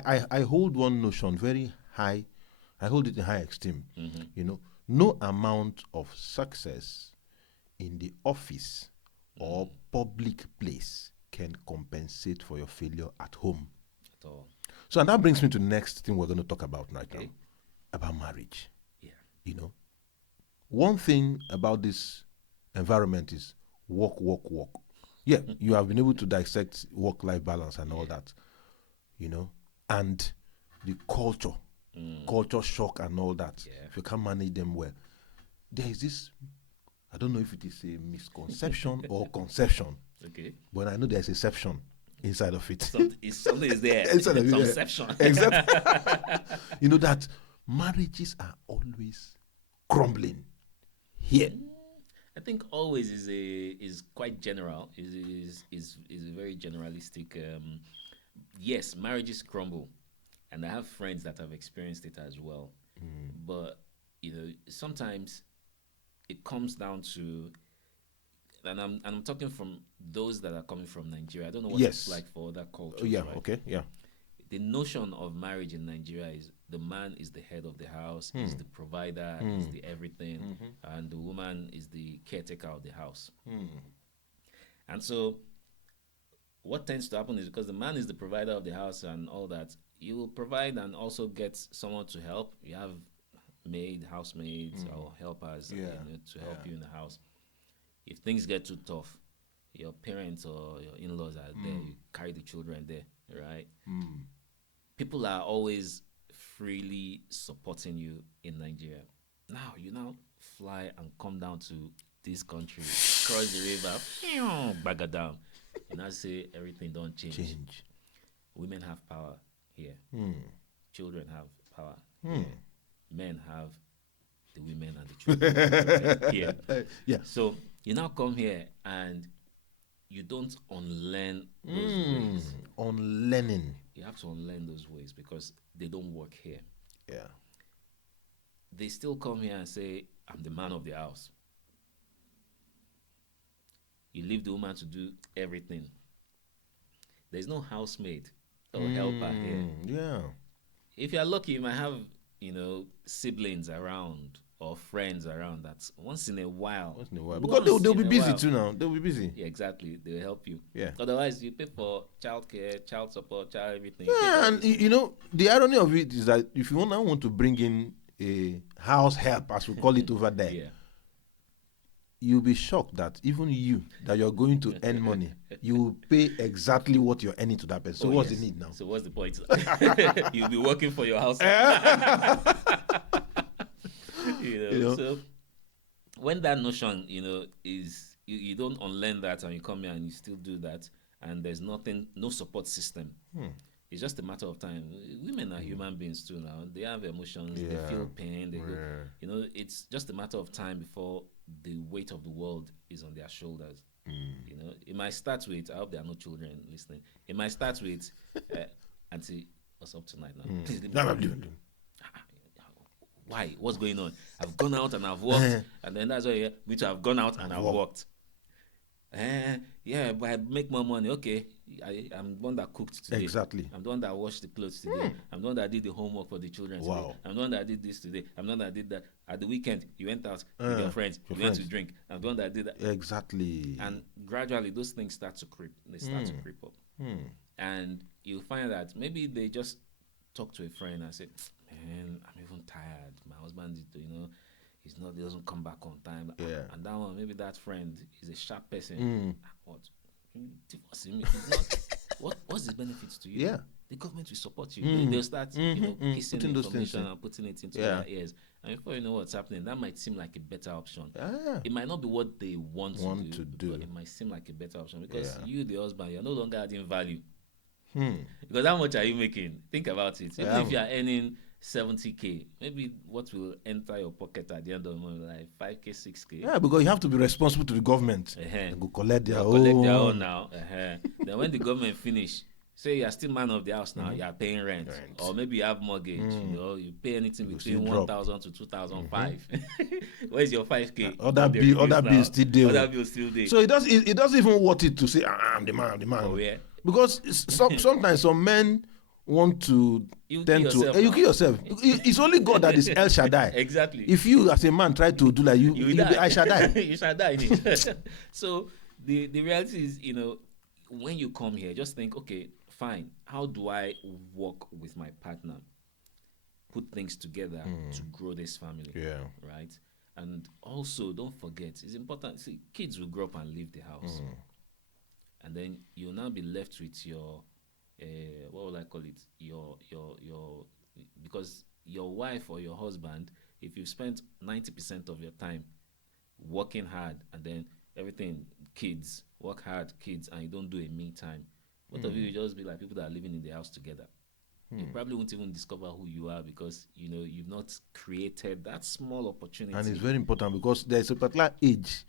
I hold one notion very high. I hold it in high esteem. You know, no amount of success in the office or public place can compensate for your failure at home. At all. So, and that brings me to the next thing we're going to talk about right now, about marriage. Yeah. You know, one thing about this environment is work. Yeah, you have been able to dissect work-life balance and all that, you know, and the culture shock and all that. Yeah. If you can't manage them well, there is this, I don't know if it is a misconception or conception, Okay. but I know there's a exception inside of it. Something is there. Inside of it, yeah. Conception. Exactly. You know that marriages are always crumbling here. I think always is quite general. Is a very generalistic. Yes, marriages crumble, and I have friends that have experienced it as well. But you know, sometimes it comes down to, and I'm talking from those that are coming from Nigeria. I don't know what it's like for other cultures. Yeah. Right? Okay. Yeah. The notion of marriage in Nigeria is the man is the head of the house, is the provider, is the everything, and the woman is the caretaker of the house. And so what tends to happen is, because the man is the provider of the house and all that, you will provide and also get someone to help. You have housemaids or helpers to help you in the house. If things get too tough, your parents or your in-laws are there, you carry the children there, right? People are always freely supporting you in Nigeria. Now, you now fly and come down to this country, cross the river, bagger down. And I say everything don't change. Women have power here. Children have power here. Men have the women and the children here. Yeah. So you now come here and you don't unlearn those ways. Unlearning. You have to unlearn those ways because they don't work here. Yeah. They still come here and say, I'm the man of the house. You leave the woman to do everything. There's no housemaid or helper here. Yeah. If you're lucky, you might have, siblings around or friends around. That's once in a while. Because they'll be busy too now. They'll be busy. Yeah, exactly. They'll help you. Yeah. Otherwise, you pay for childcare, child support, child everything. Yeah, and the irony of it is that if you want to bring in a house help, as we call it over there, you'll be shocked that even that you're going to earn money, you will pay exactly what you're earning to that person. So what's the need now? So what's the point? You'll be working for your house. So when that notion, is you don't unlearn that and you come here and you still do that, and there's no support system. It's just a matter of time. Women are human beings too now. They have emotions. They feel pain. They go. It's just a matter of time before the weight of the world is on their shoulders. It might start with, I hope there are no children listening. It might start with, Auntie, what's up tonight now? Please leave me. Why? What's going on? I've gone out and I've worked. And then that's why me too, I've gone out and I've worked. Yeah, but I make more money. Okay, I'm the one that cooked today. Exactly. I'm the one that washed the clothes today. I'm the one that did the homework for the children today. I'm the one that did this today. I'm the one that did that. At the weekend, you went out with your friends. You went to drink. I'm the one that did that. Exactly. And gradually, those things start to creep. They start to creep up. And you'll find that maybe they just talk to a friend and say, man, I'm even tired. My husband, he doesn't come back on time. Yeah. And that one, maybe that friend is a sharp person. What? Divorce him. If he's not, what's the benefits to you? Yeah. The government will support you. They'll start, kissing putting those things information and putting it into their ears. And before you know what's happening, that might seem like a better option. It might not be what they want to do, but it might seem like a better option because you, the husband, you're no longer adding value. Because how much are you making? Think about it. Even if you are earning 70K, maybe what will enter your pocket at the end of the month, like 5K, 6K. Yeah, because you have to be responsible to the government. They go collect their own. Collect their own now. Then when the government finish, say you are still man of the house now, you are paying rent. Or maybe you have mortgage. You pay anything between 1,000 to 2,005. Where's your 5K? Other bills still there. Other bills still there. So it doesn't even worth it to say, I'm the man. Oh, yeah. Because sometimes some men want to you tend kill to yourself you now. kill yourself. It's only God that is El Shaddai. Exactly. If you as a man try to do like you will be die. I Shaddai. You shall die. innit? So the reality is, when you come here, just think, okay, fine. How do I work with my partner, put things together to grow this family? Yeah. Right. And also, don't forget, it's important. See, kids will grow up and leave the house, and then you'll now be left with your, what would I call it? Your because your wife or your husband, if you spent 90% of your time working hard, and then everything, kids, work hard, kids, and you don't do a me time, both of you will just be like people that are living in the house together. You probably won't even discover who you are, because you've not created that small opportunity. And it's very important because there's a particular age,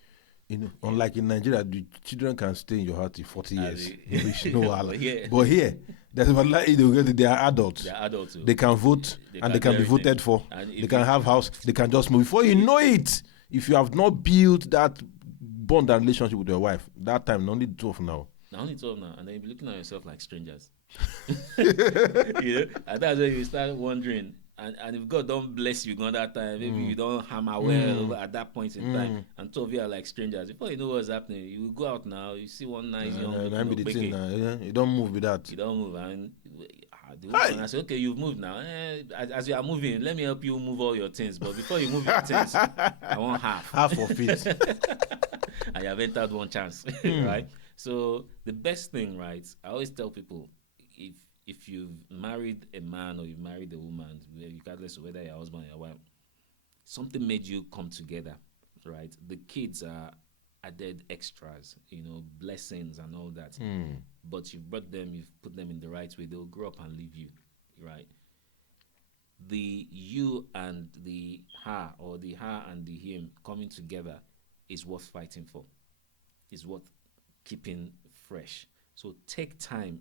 unlike in Nigeria, the children can stay in your house till 40 years. But here, there's a particular age, they are adults. They are adults. They can vote, and they can be voted for. They can have house. They can just move. Before you know it, if you have not built that bond and relationship with your wife, that time, only 12 now. Only 12 now, and then you'll be looking at yourself like strangers. And that's when you start wondering. And if God don't bless you on that time, maybe you don't hammer well at that point in time, and two of you are like strangers. Before you know what's happening, you go out now, you see one nice young you don't move with that. You don't move, and the woman, I say, okay, you've moved now. As you are moving, let me help you move all your things. But before you move your things, I want half of it. And you have entered one chance, right? So the best thing, right? I always tell people, if you've married a man or you've married a woman, regardless of whether your husband or your wife, something made you come together, right? The kids are added extras, blessings and all that. But you've brought them, you've put them in the right way, they'll grow up and leave you, right? The you and the her, or the her and the him coming together is worth fighting for, is worth keeping fresh. So take time,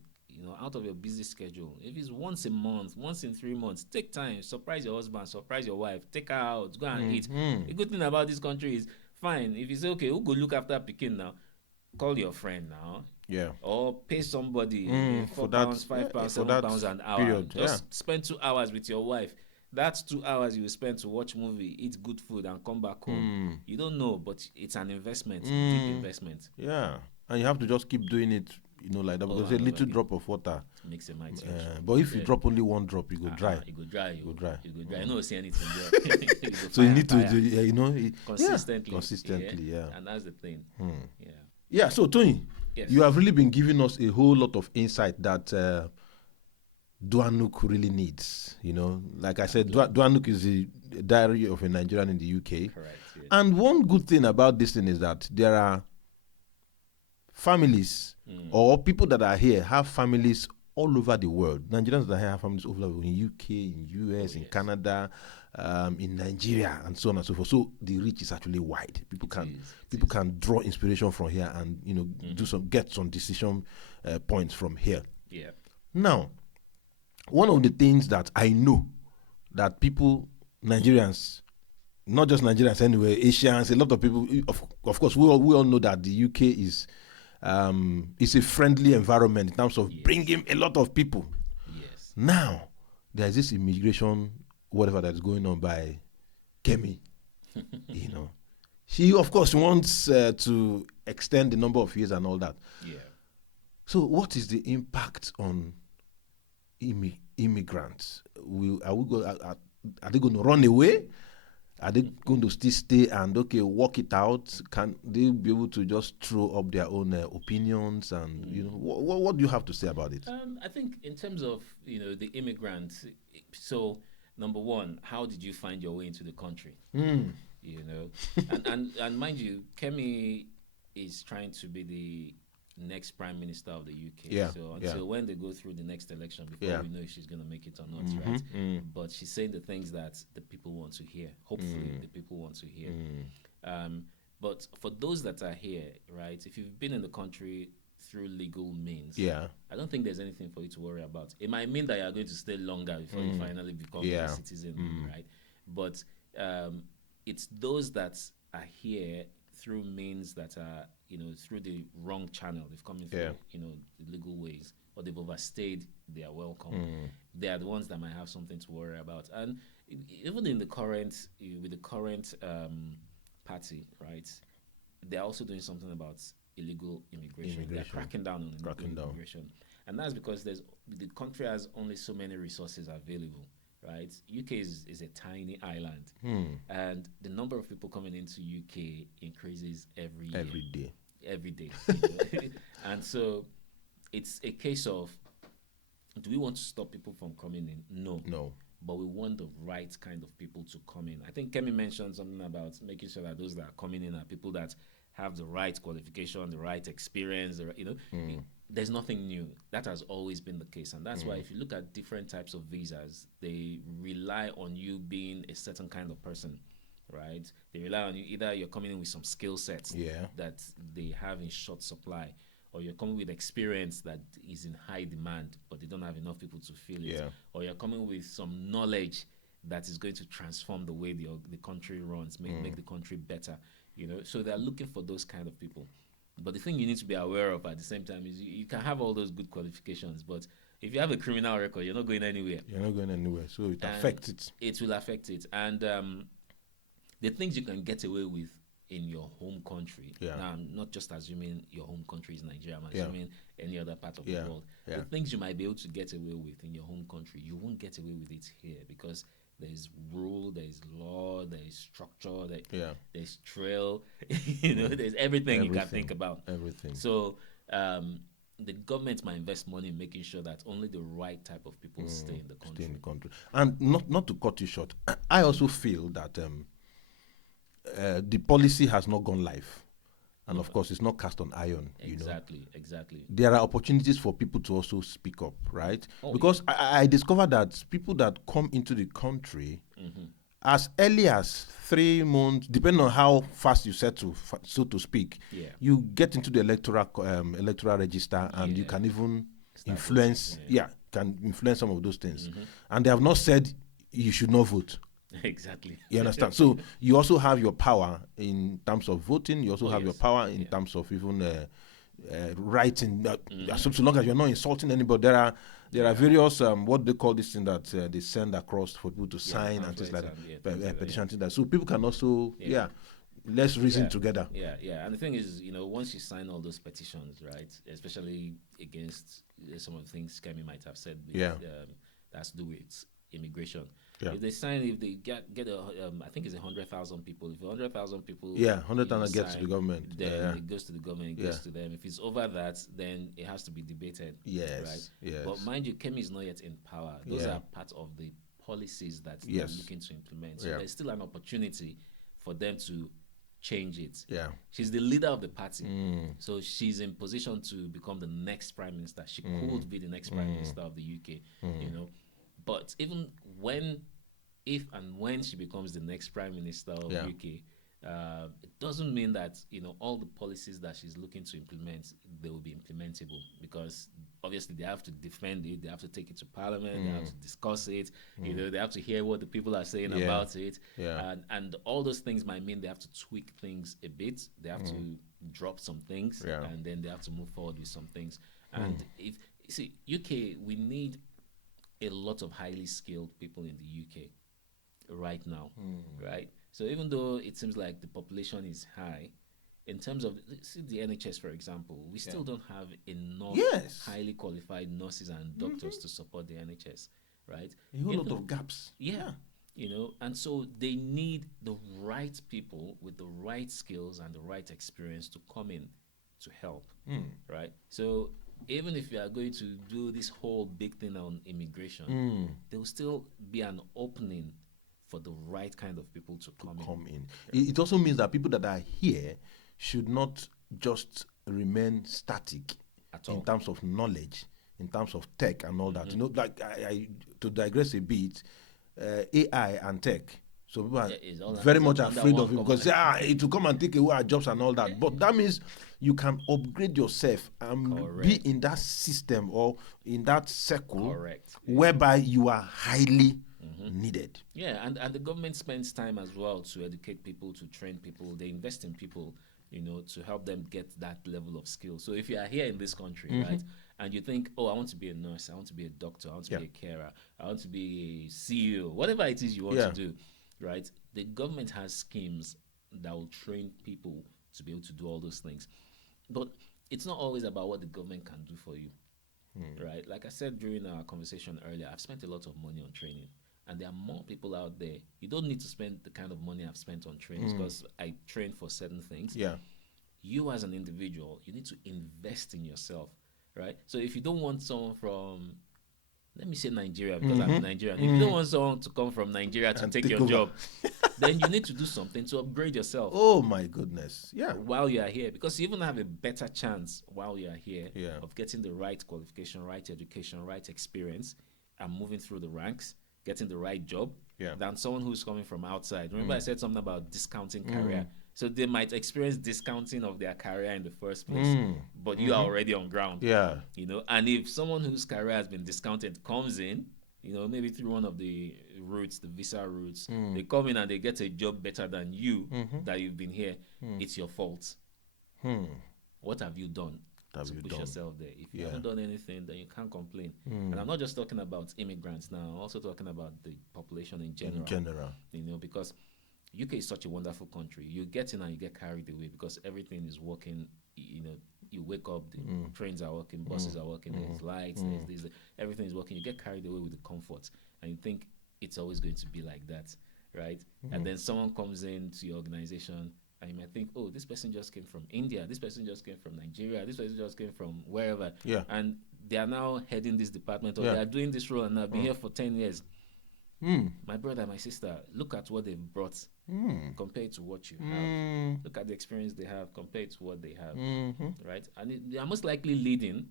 out of your busy schedule. If it's once a month, once in 3 months, take time, surprise your husband, surprise your wife, take her out, go and eat. The good thing about this country is, fine, if you say, okay, who go look after Pekin now, call your friend now. Yeah. Or pay somebody for £4, that, £5, for £7 an hour. period. Just spend 2 hours with your wife. That's 2 hours you spend to watch movie, eat good food, and come back home. You don't know, but it's an investment, deep investment. Yeah. And you have to just keep doing it, like that, because a little drop of water makes a mighty but if you drop only one drop, you go dry. You go dry. You don't see anything there. So you need to, consistently. Yeah. And that's the thing. Yeah. So Toyin, yes, you have really been giving us a whole lot of insight that Duanuk really needs. Like I said, Duanuk is the diary of a Nigerian in the UK. Correct. Yes. And one good thing about this thing is that there are families or people that are here have families all over the world. Nigerians that are here have families all over in UK, in US, in Canada, in Nigeria, and so on and so forth. So the reach is actually wide. People can draw inspiration from here and get some decision points from here. Yeah. Now, one of the things that I know that people, Nigerians, not just Nigerians anyway, Asians, a lot of people, of course, we all know that the UK is a friendly environment in terms of bringing a lot of people. Yes. Now, there is this immigration, whatever that's going on by Kemi. She, of course, wants to extend the number of years and all that. Yeah. So, what is the impact on immigrants? Are they going to run away? Are they going to still stay and work it out? Can they be able to just throw up their own opinions? And what do you have to say about it? I think in terms of the immigrants. So number one, how did you find your way into the country? And mind you, Kemi is trying to be the next prime minister of the UK. Yeah. So until when they go through the next election, before we know if she's going to make it or not, right? But she's saying the things that the people want to hear. Hopefully, the people want to hear. But for those that are here, right? If you've been in the country through legal means, I don't think there's anything for you to worry about. It might mean that you are going to stay longer before you finally become a citizen, right? But it's those that are here through means that are through the wrong channel. They've come in through the legal ways. or they've overstayed their welcome, they are the ones that might have something to worry about. And even in the current, with the current party, right, they're also doing something about illegal immigration. They're cracking down on illegal immigration. And that's because the country has only so many resources available, right? UK is a tiny island, and the number of people coming into UK increases every day. And so it's a case of, do we want to stop people from coming in? No. But we want the right kind of people to come in. I think Kemi mentioned something about making sure that those that are coming in are people that have the right qualification, the right experience, there's nothing new. That has always been the case. And that's why if you look at different types of visas, they rely on you being a certain kind of person, right? They rely on you, either you're coming in with some skill sets that they have in short supply, or you're coming with experience that is in high demand, but they don't have enough people to fill it, or you're coming with some knowledge that is going to transform the way the country runs, make the country better, So they're looking for those kind of people. But the thing you need to be aware of at the same time is you can have all those good qualifications, but if you have a criminal record, you're not going anywhere. So it affects it. It will affect it. And the things you can get away with in your home country. Now, I'm not just assuming your home country is Nigeria. I'm assuming any other part of the world. The things you might be able to get away with in your home country, you won't get away with it here, because there's rule, there's law, there's structure, there's trail, there's everything you can think about. Everything. So the government might invest money in making sure that only the right type of people stay in the country. And not to cut you short, I also feel that the policy has not gone live. And of course, it's not cast on iron. Exactly. There are opportunities for people to also speak up, right? Because I discovered that people that come into the country as early as 3 months, depending on how fast you settle, so to speak, you get into the electoral register, and you can even influence some of those things. And they have not said you should not vote. Exactly. You understand? So you also have your power in terms of voting. You also have your power in terms of even writing. So long as you're not insulting anybody, there are various what they call this thing that they send across for people to sign and things like that. Petition things like that. So people can also let's reason together. And the thing is, once you sign all those petitions, right, especially against some of the things Kemi might have said, that has to do with immigration. If they get I think it's 100,000 people. If 100,000 people, 100,000 gets to the government. Then it goes to the government. It goes to them. If it's over that, then it has to be debated. Yes. But mind you, Kemi is not yet in power. Those are part of the policies that they're looking to implement. So there's still an opportunity for them to change it. She's the leader of the party, so she's in position to become the next prime minister. She could be the next prime minister of the UK. But even if and when she becomes the next prime minister of UK, it doesn't mean that all the policies that she's looking to implement, they will be implementable, because obviously they have to defend it, they have to take it to parliament, they have to discuss it, they have to hear what the people are saying about it, and all those things might mean they have to tweak things a bit, they have to drop some things, and then they have to move forward with some things. And if you see, UK, we need a lot of highly skilled people in the UK right now, right? So even though it seems like the population is high, in terms of the NHS, for example, we still don't have enough highly qualified nurses and doctors to support the NHS, right? A whole lot of gaps. And so they need the right people with the right skills and the right experience to come in to help, right? So even if you are going to do this whole big thing on immigration, there will still be an opening for the right kind of people to come in. It also means that people that are here should not just remain static in terms of knowledge, in terms of tech and all that. Like I to digress a bit, AI and tech. So people are very much afraid of it because it will come and take away our jobs and all that. But that means you can upgrade yourself and be in that system or in that circle whereby you are highly needed. And the government spends time as well to educate people, to train people. They invest in people, to help them get that level of skill. So if you are here in this country, right, and you think, oh, I want to be a nurse, I want to be a doctor, I want to Yeah. be a carer, I want to be a CEO, whatever it is you want Yeah. to do, right? The government has schemes that will train people to be able to do all those things. But it's not always about what the government can do for you, right? Like I said during our conversation earlier, I've spent a lot of money on training. And there are more people out there. You don't need to spend the kind of money I've spent on trainings because I train for certain things. Yeah. You as an individual, you need to invest in yourself, right? So if you don't want someone from, let me say Nigeria, because I'm Nigerian. If you don't want someone to come from Nigeria to And take take your over. job, then you need to do something to upgrade yourself Oh my goodness. Yeah. while you are here, because you even have a better chance while you are here Yeah. of getting the right qualification, right education, right experience, and moving through the ranks, getting the right job, Yeah. than someone who's coming from outside. Remember I said something about discounting career. So they might experience discounting of their career in the first place, but you are already on ground. Yeah. You know, and if someone whose career has been discounted comes in, you know, maybe through one of the routes, the visa routes, they come in and they get a job better than you, that you've been here, it's your fault. What have you done What have to you push done? yourself there? If you Yeah. haven't done anything, then you can't complain. And I'm not just talking about immigrants now, I'm also talking about the population in general. In general. You know, because UK is such a wonderful country. You get in and you get carried away because everything is working. You know, you wake up, the trains are working, buses are working, there's lights, there's everything is working. You get carried away with the comfort, and you think it's always going to be like that, right? And then someone comes into your organization, and you might think, oh, this person just came from India, this person just came from Nigeria, this person just came from wherever, Yeah. and they are now heading this department, or Yeah. they are doing this role, and I've been here for 10 years. My brother, my sister, look at what they've brought compared to what you have. Look at the experience they have compared to what they have, right? And they are most likely leading.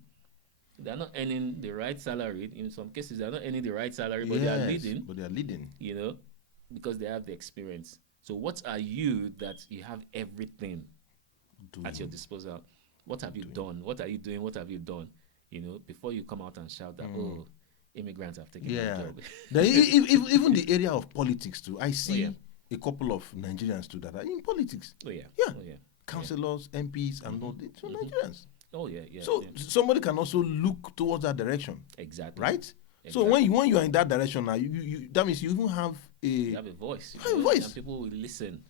They are not earning the right salary. In some cases, they are not earning the right salary, but they are leading. But they are leading. You know, because they have the experience. So, what are you that you have everything at your disposal? What have you done? What are you doing? What have you done? You know, before you come out and shout that, oh, immigrants have taken my job. Then even the area of politics too. I see yeah. a couple of Nigerians too that are in politics. Oh yeah. Yeah. Oh yeah. Councillors, MPs, and all so Nigerians. Oh yeah. Yeah. So yeah. somebody can also look towards that direction, Exactly. right? So when you are in that direction now, you that means you even have You have a voice. have a voice. And people will listen.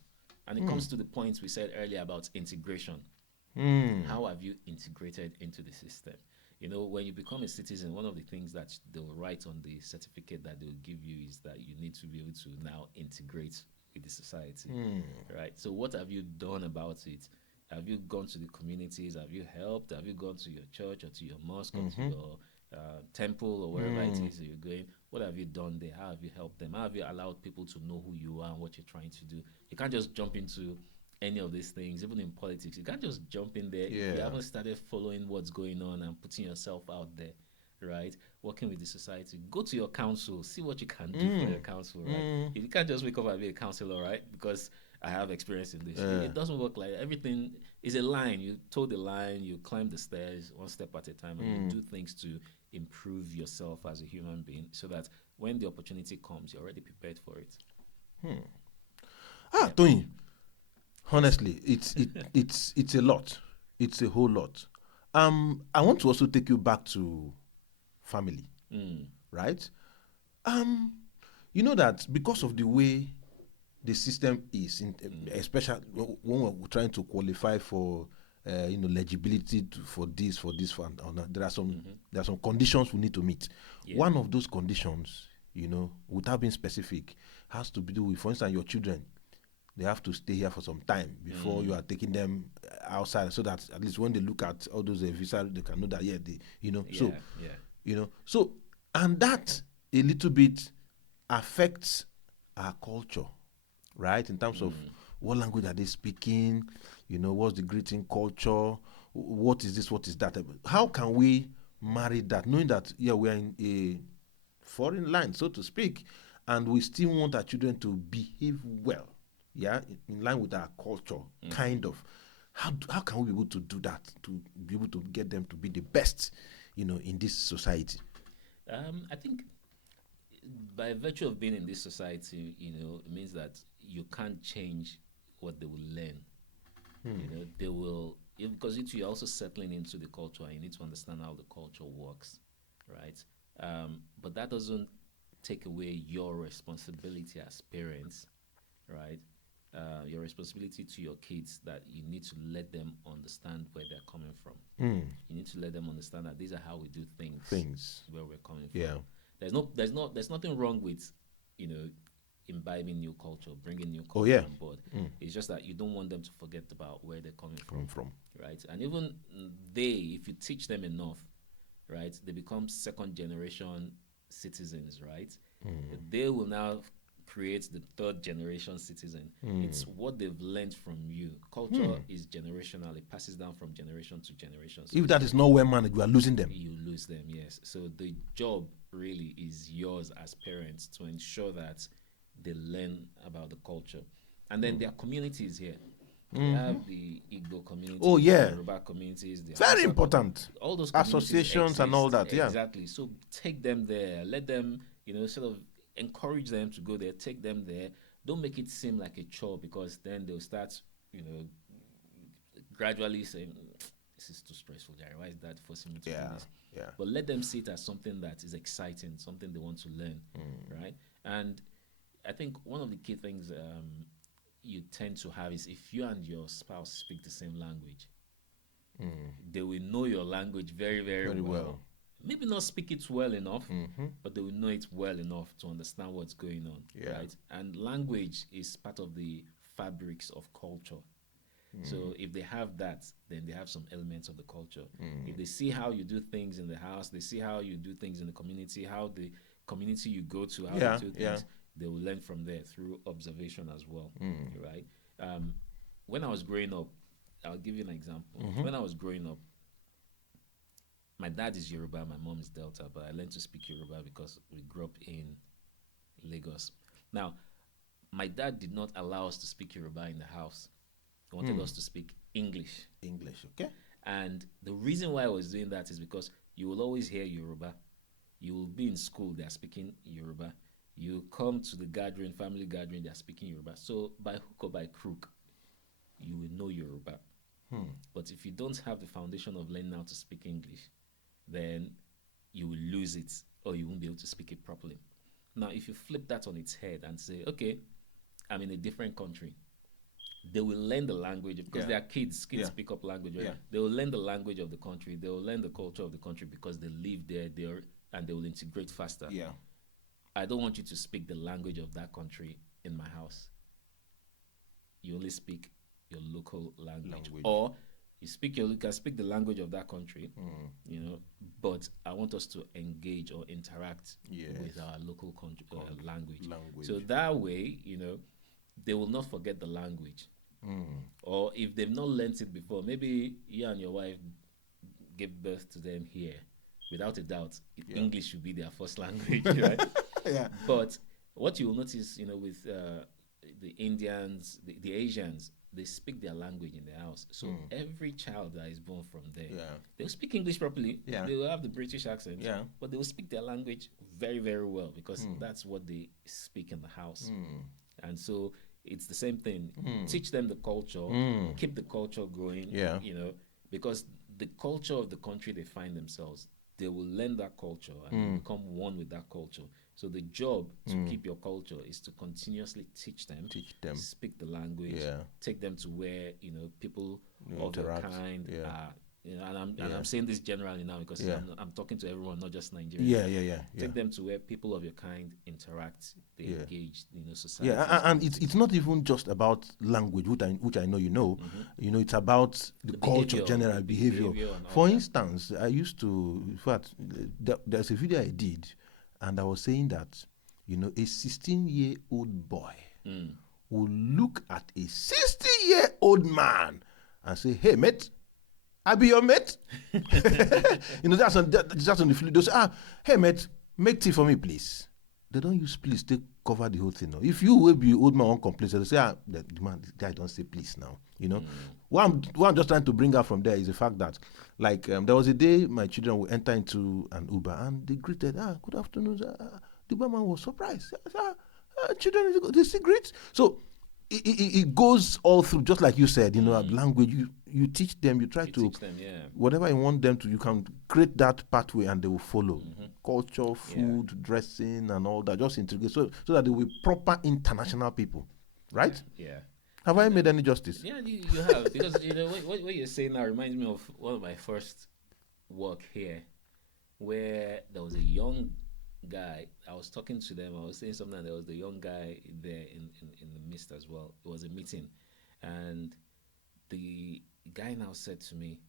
And it comes to the points we said earlier about integration. How have you integrated into the system? You know, when you become a citizen, one of the things that they'll write on the certificate that they'll give you is that you need to be able to now integrate with the society, right? So what have you done about it? Have you gone to the communities? Have you helped? Have you gone to your church or to your mosque or to your temple or wherever it is that you're going? What have you done there? How have you helped them? How have you allowed people to know who you are and what you're trying to do? You can't just jump into any of these things, even in politics. You can't just jump in there if you haven't started following what's going on and putting yourself out there, right? Working with the society. Go to your council, see what you can do for your council, right? You can't just wake up and be a councillor, right? Because I have experience in this. It doesn't work like that. Everything is a line. You toe the line, you climb the stairs one step at a time, and you do things to improve yourself as a human being so that when the opportunity comes, you're already prepared for it. Toyin, honestly, it's a lot. It's a whole lot. I want to also take you back to family, right? You know that because of the way the system is, especially when we're trying to qualify for, legibility for this, and that, there are some conditions we need to meet. One of those conditions, without being specific, has to do with, for instance, your children. They have to stay here for some time before you are taking them outside, so that at least when they look at all those visas, they can know that So and that a little bit affects our culture, right? In terms of what language are they speaking, what's the greeting culture, what is this, what is that? How can we marry that, knowing that we are in a foreign land, so to speak, and we still want our children to behave well, in line with our culture, kind of. How can we be able to do that, to be able to get them to be the best, in this society? I think by virtue of being in this society, it means that you can't change what they will learn. They will because you're also settling into the culture, and you need to understand how the culture works, right? But that doesn't take away your responsibility as parents, right? Your responsibility to your kids, that you need to let them understand where they're coming from. You need to let them understand that these are how we do things. Where we're coming from. There's nothing wrong with, imbibing new culture, bringing new culture on board. It's just that you don't want them to forget about where they're coming from, right? And even if you teach them enough, right, they become second generation citizens, right? They will now create the third generation citizen. It's what they've learned from you. Culture is generational. It passes down from generation to generation. So if that is not well managed, you are losing them. You lose them, yes. So the job really is yours as parents to ensure that they learn about the culture. And then there are communities here. We have the Igbo community, the Yoruba communities. The Very important. All those associations and all that, Exactly. So take them there. Let them, sort of encourage them to go there. Take them there. Don't make it seem like a chore, because then they'll start, gradually saying, this is too stressful, Jerry. Why is that forcing me to do this? Yeah. But let them see it as something that is exciting, something they want to learn, right? And I think one of the key things you tend to have is, if you and your spouse speak the same language, they will know your language very, very well. Maybe not speak it well enough, but they will know it well enough to understand what's going on, right? And language is part of the fabrics of culture. So if they have that, then they have some elements of the culture. If they see how you do things in the house, they see how you do things in the community, how the community you go to, how they do things, they will learn from there through observation as well, right? When I was growing up, I'll give you an example. When I was growing up, my dad is Yoruba, my mom is Delta, but I learned to speak Yoruba because we grew up in Lagos. Now, my dad did not allow us to speak Yoruba in the house. He wanted us to speak English. Okay. And the reason why I was doing that is because you will always hear Yoruba. You will be in school, they are speaking Yoruba. You come to the gathering, family gathering, they are speaking Yoruba. So by hook or by crook, you will know Yoruba. But if you don't have the foundation of learning how to speak English, then you will lose it, or you won't be able to speak it properly. Now, if you flip that on its head and say, okay, I'm in a different country, they will learn the language, because they are kids pick up language, right? They will learn the language of the country, they will learn the culture of the country, because they live there, and they will integrate faster. I don't want you to speak the language of that country in my house. You only speak your local language. Or you can speak the language of that country, but I want us to engage or interact with our local language. So that way, they will not forget the language. Or if they've not learnt it before, maybe you and your wife gave birth to them here. Without a doubt, English should be their first language, right? But what you will notice, with the Indians, the Asians, they speak their language in their house. So every child that is born from there, they'll speak English properly. They will have the British accent, but they will speak their language very, very well, because that's what they speak in the house. And so it's the same thing. Teach them the culture, keep the culture growing, because the culture of the country they find themselves, they will learn that culture and become one with that culture. So the job to keep your culture is to continuously teach them, speak the language, take them to where people of their kind are. And I'm saying this generally now, because I'm talking to everyone, not just Nigerians. Take them to where people of your kind interact, they engage, society. And it's not even just about language, which I know it's about the culture, general behavior. For instance, I used to, in fact, there's a video I did, and I was saying that, a 16-year-old boy will look at a 60-year-old man and say, "Hey, mate, I be your mate." That's on the flip. They'll say, "Hey, mate, make tea for me, please." They don't use please to cover the whole thing. No. If you will be old man on complaints, they'll say, the guy don't say please now. What I'm just trying to bring out from there is the fact that, like, there was a day my children will enter into an Uber and they greeted, "Good afternoon." The Uber man was surprised. Children, they still greet. So it goes all through, just like you said, language. You teach them, you try to teach them, whatever you want them to, you can create that pathway and they will follow. Culture, food, dressing, and all that. Just integrate so that they will be proper international people, right? Yeah. Have I made any justice? Yeah, you have, because what you're saying now reminds me of one of my first work here, where there was a young guy. I was talking to them. I was saying something, and there was the young guy there in the midst as well. It was a meeting, and the guy now said to me,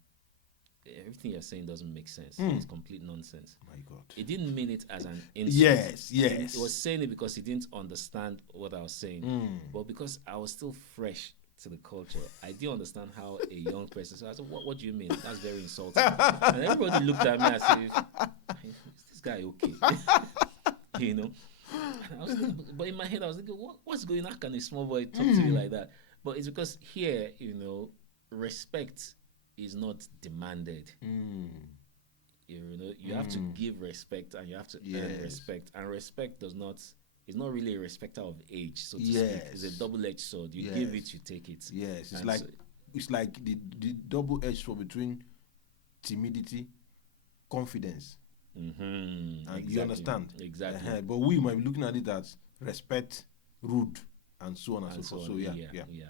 everything you're saying doesn't make sense. It's complete nonsense. My God. He didn't mean it as an insult. Yes. He was saying it because he didn't understand what I was saying. But because I was still fresh to the culture, I didn't understand how a young person. So I said, what do you mean? That's very insulting. And everybody looked at me and said, is this guy okay? And I was thinking, but in my head I was thinking, what's going on? How can a small boy talk to me like that? But it's because here, respect is not demanded. You have to give respect, and you have to earn respect. And respect is not really a respecter of age, so to speak. It's a double-edged sword. You give it, you take it. Yes, it's like the double-edged sword between timidity, confidence. And exactly. you understand? Exactly. But we might be looking at it as respect, rude, and so on and so forth. So yeah.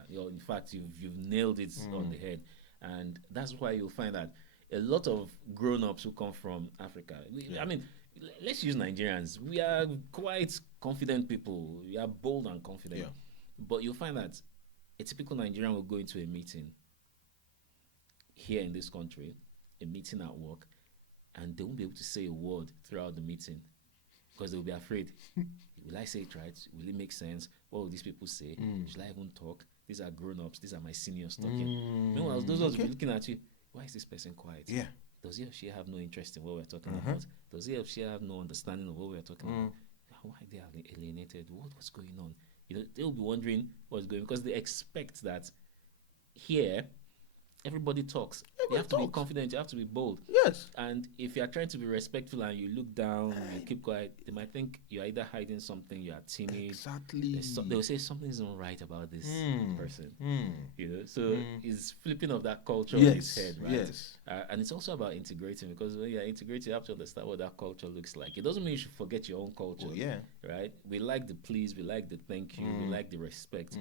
In fact, you've nailed it on the head, and that's why you'll find that a lot of grown-ups who come from Africa. I mean, let's use Nigerians. We are quite confident people. We are bold and confident. Yeah. But you'll find that a typical Nigerian will go into a meeting here in this country, a meeting at work, and they won't be able to say a word throughout the meeting because they'll be afraid. Will I say it right? Will it make sense? What will these people say? Should I even talk? These are grown-ups. These are my seniors talking. Meanwhile, those ones will be looking at you. Why is this person quiet? Yeah. Does he or she have no interest in what we're talking about? Does he or she have no understanding of what we're talking about? Why are they alienated? What's going on? They'll be wondering what's going on, because they expect that here everybody talks. You have to be confident. You have to be bold. Yes. And if you are trying to be respectful and you look down, you keep quiet, they might think you're either hiding something, you are timid. Exactly. They will say something isn't right about this person. So it's flipping of that culture on its head, right? Yes. And it's also about integrating, because when you're integrating, you have to understand what that culture looks like. It doesn't mean you should forget your own culture. Oh, yeah. Right? We like the please, we like the thank you, we like the respect.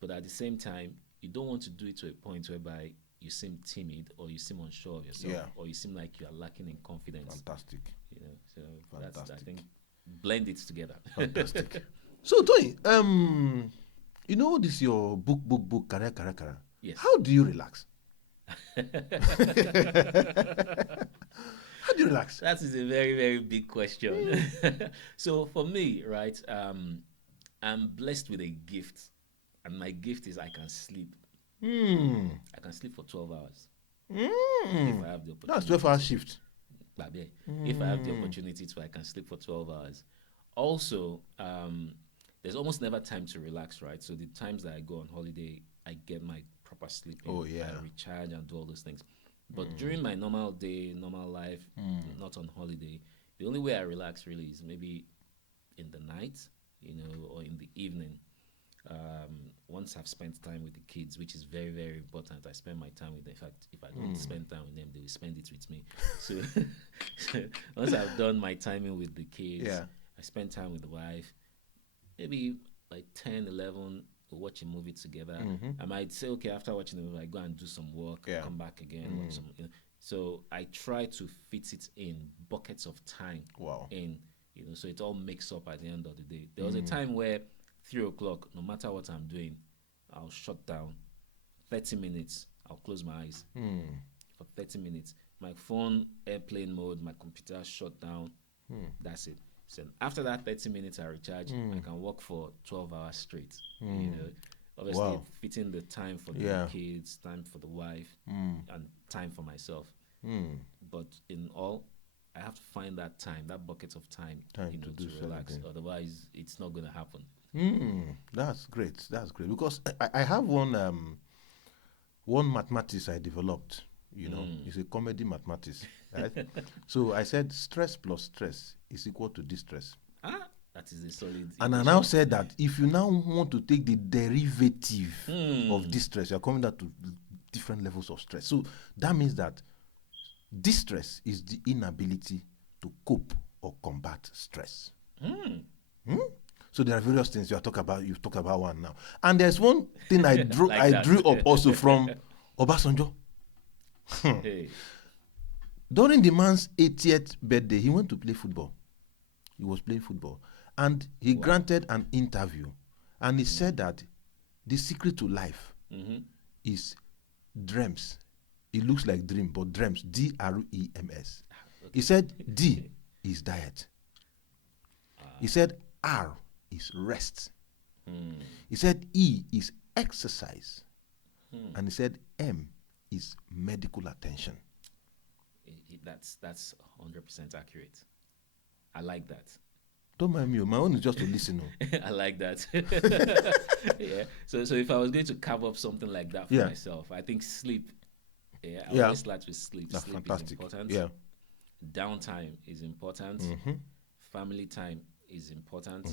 But at the same time, you don't want to do it to a point whereby you seem timid, or you seem unsure of yourself, or you seem like you are lacking in confidence. Fantastic. So that's, I think, blend it together. Fantastic. So Toyin, this your book, career. Yes. How do you relax? How do you relax? That is a very, very big question. So for me, right, I'm blessed with a gift, and my gift is I can sleep. I can sleep for 12 hours. If I have the opportunity. That's 12-hour shift. If I have the opportunity to, I can sleep for 12 hours. Also, there's almost never time to relax, right? So the times that I go on holiday, I get my proper sleep. I recharge and do all those things. But during my normal day, normal life, not on holiday, the only way I relax really is maybe in the night, or in the evening. Once I've spent time with the kids, which is very, very important, I spend my time with them. In fact, if I don't spend time with them, they will spend it with me. So once I've done my timing with the kids, I spend time with the wife. Maybe like 10, 11, we'll watch a movie together. I might say, okay, after watching the movie, I go and do some work, come back again, watch some. So I try to fit it in buckets of time. Wow. So it all makes up at the end of the day. There was a time where 3 o'clock, no matter what I'm doing, I'll shut down. 30 minutes, I'll close my eyes for 30 minutes. My phone, airplane mode, my computer shut down. That's it. So after that 30 minutes, I recharge. I can work for 12 hours straight. Obviously, fitting the time for the kids, time for the wife, and time for myself. But in all, I have to find that time, that bucket of time to relax. Otherwise, it's not going to happen. That's great. Because I have one mathematics I developed. It's a comedy mathematics, right? So I said stress plus stress is equal to distress. That is a solid. And I now said that if you now want to take the derivative of distress, you're coming down to different levels of stress. So that means that distress is the inability to cope or combat stress. So there are various things you've talked about one now. And there's one thing I drew up also from Obasanjo. Hey. During the man's 80th birthday, he went to play football. He was playing football. And he granted an interview. And he said that the secret to life is dreams. It looks like dream, but dreams, D-R-E-M-S. Okay. He said D is diet. He said R is rest. He said E is exercise. And he said M is medical attention. That's 100% accurate. I like that. Don't mind me. My own is just to listen. I like that. Yeah. So if I was going to carve up something like that for myself, I think sleep. Yeah. I always start with sleep. That's sleep fantastic. is important. Yeah. Downtime is important. Family time is important.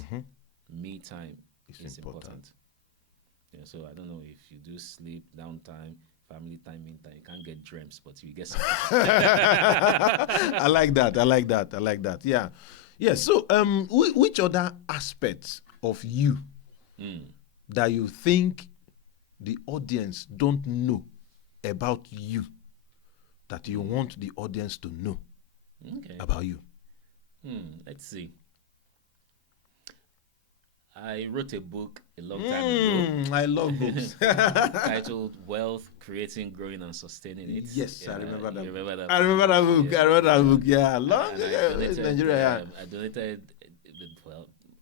Me time is important. Yeah. So I don't know if you do sleep, downtime, family time, meantime, you can't get dreams, but you get something. I like that. Yeah. Yeah. So which other aspects of you that you think the audience don't know about you that you want the audience to know about you? Let's see. I wrote a book a long time ago. I love books. Titled Wealth, Creating, Growing, and Sustaining It. Yes, I remember that. Remember that? I remember that book. Yeah, long ago in Nigeria. I donated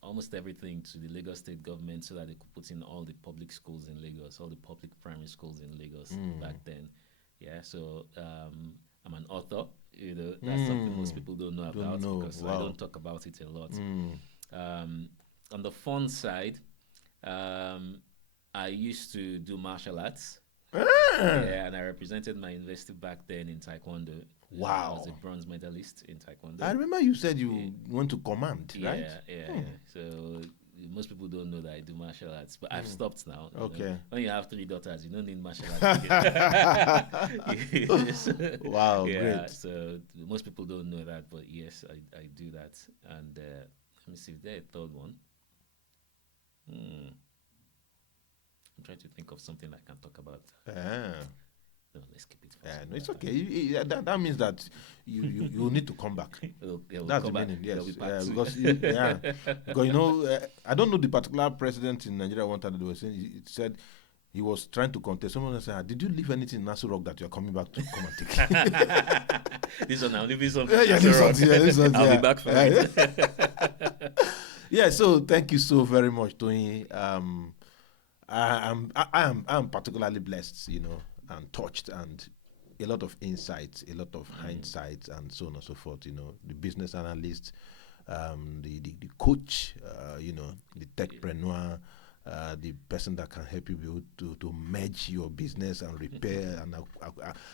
almost everything to the Lagos state government so that they could put in all the public schools in Lagos, all the public primary schools in Lagos back then. Yeah, so I'm an author. That's something most people don't know about because I don't talk about it a lot. On the fun side, I used to do martial arts. Yeah, and I represented my university back then in Taekwondo. Wow. I was a bronze medalist in Taekwondo. I remember you said you went to command, right? Yeah. So most people don't know that I do martial arts, but I've stopped now. Okay. When you have 3 daughters, you don't need martial arts. Wow, yeah, great. So most people don't know that, but yes, I do that. And let me see, is there a third one? I'm trying to think of something I can talk about. No, let's keep it. No, it's okay. That means that you need to come back. That's the meaning. Yes, because I don't know the particular president in Nigeria one time that was saying. He said he was trying to contest. Someone said, "Did you leave anything in Nassau Rock that you're coming back to come and take?" This one, I'll leave this one. I'll be back for it. Yeah. So thank you so very much, Toyin. I am particularly blessed, and touched, and a lot of insights, a lot of hindsight, and so on and so forth. The business analyst, the coach, the techpreneur, the person that can help you be able to merge your business and repair and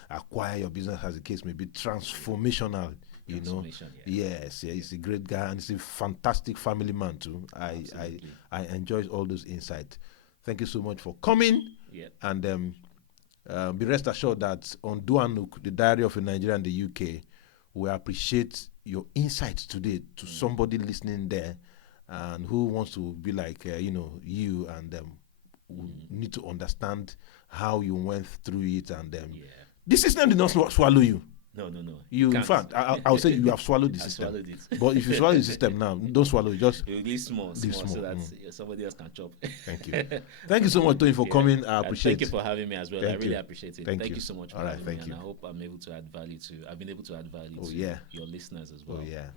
acquire your business, as the case may be, transformational. Yes, he's a great guy and he's a fantastic family man too. I enjoyed all those insights. Thank you so much for coming. Yeah. And be rest assured that on Duanuk, the Diary of a Nigerian in the UK, we appreciate your insights today to somebody listening there and who wants to be like you and need to understand how you went through it and the system did not swallow you. No. You in fact, I would say you have swallowed the system. Swallowed it. But if you swallow the system now, don't swallow it. Just leave small so that somebody else can chop. Thank you. Thank you so much, Toyin, for coming. I appreciate it. Thank you for having me as well. I really appreciate it. Thank you so much for having me. And I hope I've been able to add value to your listeners as well. Oh, yeah.